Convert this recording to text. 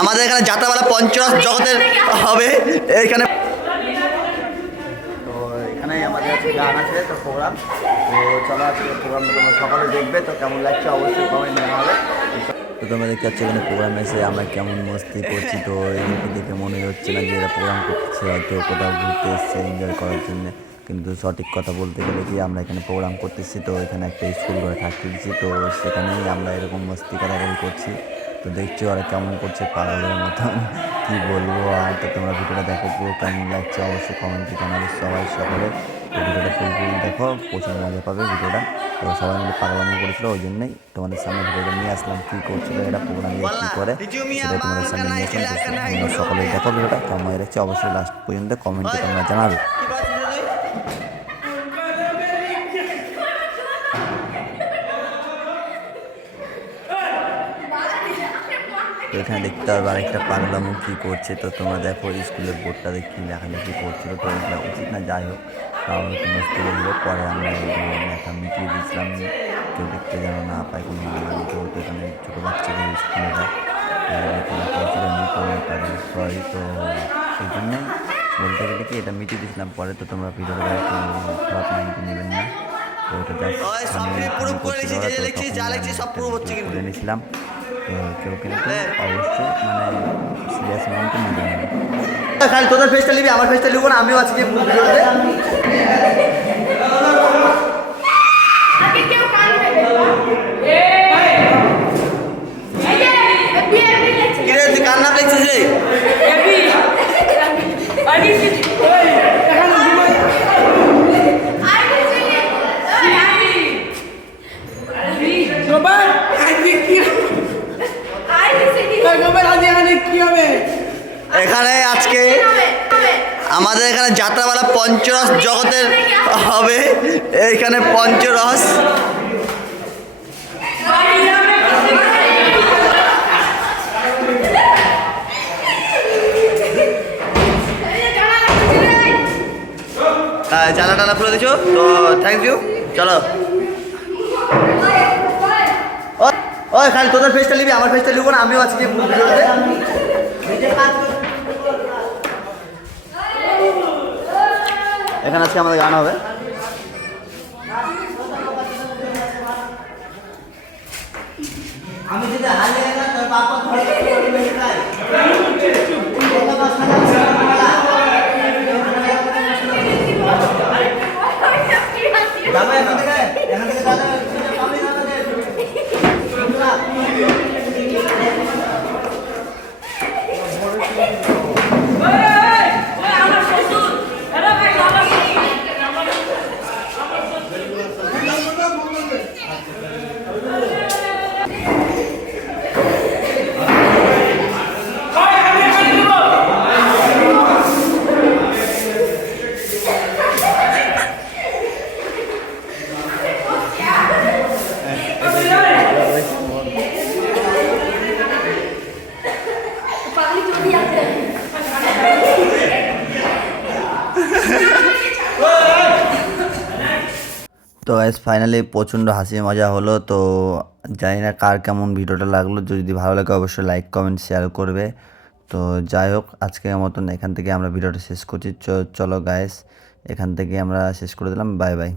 আমাদের এখানে যাত্রাপালা পঞ্চরস জগতের হবে এখানে। তো এখানেই আমাদের আজকে গান আছে, তো প্রোগ্রাম। তো চলো আজকে প্রোগ্রামটা তোমরা সকালে দেখবে, তো কেমন লাগছে অবশ্যই কমেন্ট জানাবে। তো তোমরা দেখতে পাচ্ছ এখানে প্রোগ্রাম এসে আমরা কেমন মস্তি করছি। তো এদিকে দেখে মনে হচ্ছে না যে এরা প্রোগ্রাম করছে, হয়তো কোথাও ঘুরতে এসছে এনজয় করার জন্য। কিন্তু সঠিক কথা বলতে গেলে কি আমরা এখানে প্রোগ্রাম করতেছি, তো এখানে একটা স্কুল ঘরে থাকতে দিচ্ছি, তো সেখানেই আমরা এরকম মস্তি কাটাকাটি করছি। তো দেখছি ওরা কেমন করছে পাগলের মতন, কী বলবো। আর তো তোমরা ভিডিওটা দেখো, পুরো কেমন লাগছে অবশ্যই কমেন্টে জানাবে সবাই সকলে। তো ভিডিওটা ফুল দেখো, প্রচুর মজা পাবে ভিডিওটা। তো সবাই মিলে পাগলামি করেছিল, ওই জন্যই তোমাদের সামনে ভিডিওটা নিয়ে আসলাম। কী করছিল এরা প্রোগ্রাম নিয়ে, কী করে সেটাই তোমাদের সামনে নিয়ে আসলাম। তো তোমরা সকলেই দেখো ভিডিওটা কেমন মজা লাগছে অবশ্যই লাস্ট পর্যন্ত কমেন্টে তোমরা জানাবে। তো এখানে দেখতে হবে আরেকটা পাগলামো কী করছে। তো তোমরা দেখো স্কুলের বোর্ডটা দেখি লেখালেখি করছিল, তো এটা উচিত না, যাই হোক তাও একটু মস্তি করলো। পরে আমরা লেখা মিটিয়ে দিয়েছিলাম, কেউ দেখতে যেন না পায় কোনো যেহেতু এখানে ছোটো বাচ্চাদের স্কুলেরা সরি। তো সেই জন্যই বলতে গেলে কি এটা মিটিয়ে দিয়েছিলাম পরে। তো তোমরা ভিডিওটা একটু খারাপ মাইন্ডে নেবেন না। তো ওটা জাস্ট করে নিয়েছিলাম। তো কেউ কিন্তু অবশ্যই মানে সিরিয়াস মাইন্ডে নেবেন না। খালি তোদের ফেসটা নিবি, আমার ফেসটা নিব না, আমিও আজকে কার নাম লিখছিস রে? এখানে আজকে আমাদের এখানে যাত্রাপালা পঞ্চরস জগতের হবে, এইখানে পঞ্চরস। জানা টানা খুলে দিছো, তো থ্যাংক ইউ। চলো ওই খালি তোদের ফেসটা নিবি, আমার ফেসটা নিব না, আমিও আজকে এখানে আজকে আমাদের গান হবে। আমি যদি হালে না তোর বাবা ধরে তো গাইস ফাইনালি প্রচণ্ড হাসি মজা হলো। তো জানি না কার কেমন ভিডিওটা লাগলো, যদি ভালো লাগে অবশ্যই লাইক কমেন্ট শেয়ার করবে। তো যাই হোক আজকের মতন এখান থেকে আমরা ভিডিওটা শেষ করছি। চলো গাইস এখান থেকে আমরা শেষ করে দিলাম, বাই বাই।